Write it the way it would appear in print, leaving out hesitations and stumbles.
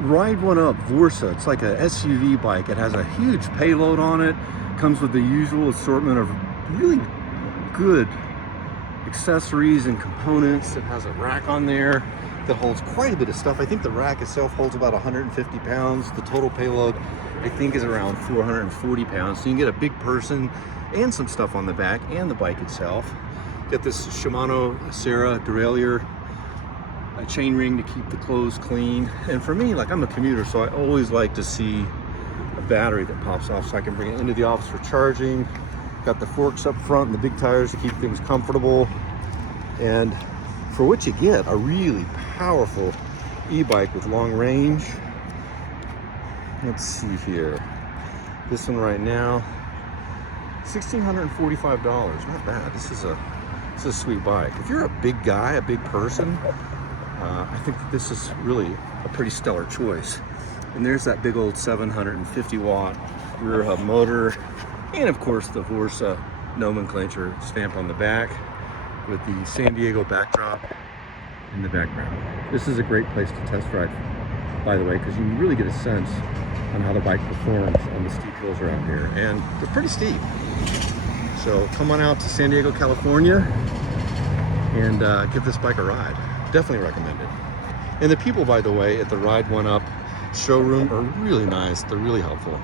Ride1Up Vorsa. It's like a SUV bike. It has a huge payload on it. Comes with the usual assortment of really good accessories and components. It has a rack on there that holds quite a bit of stuff. I think the rack itself holds about 150 pounds. The total payload, I think, is around 440 pounds. So you can get a big person and some stuff on the back and the bike itself. Get this Shimano Serra derailleur, a chain ring to keep the clothes clean. And for me, like, I'm a commuter, so I always like to see a battery that pops off so I can bring it into the office for charging. Got the forks up front and the big tires to keep things comfortable. And for what you get, a really powerful e-bike with long range. Let's see here. This one right now, $1,645. Not bad. This is a sweet bike. If you're a big guy, a big person, I think that this is really a pretty stellar choice. And there's that big old 750 watt rear hub motor, and of course the Vorsa nomenclature stamp on the back with the San Diego backdrop in the background. This is a great place to test ride, by the way, because you really get a sense on how the bike performs on the steep hills around here, and they're pretty steep. So come on out to San Diego, California, and give this bike a ride. Definitely recommend it. And the people, by the way, at the Ride1Up showroom are really nice. They're really helpful.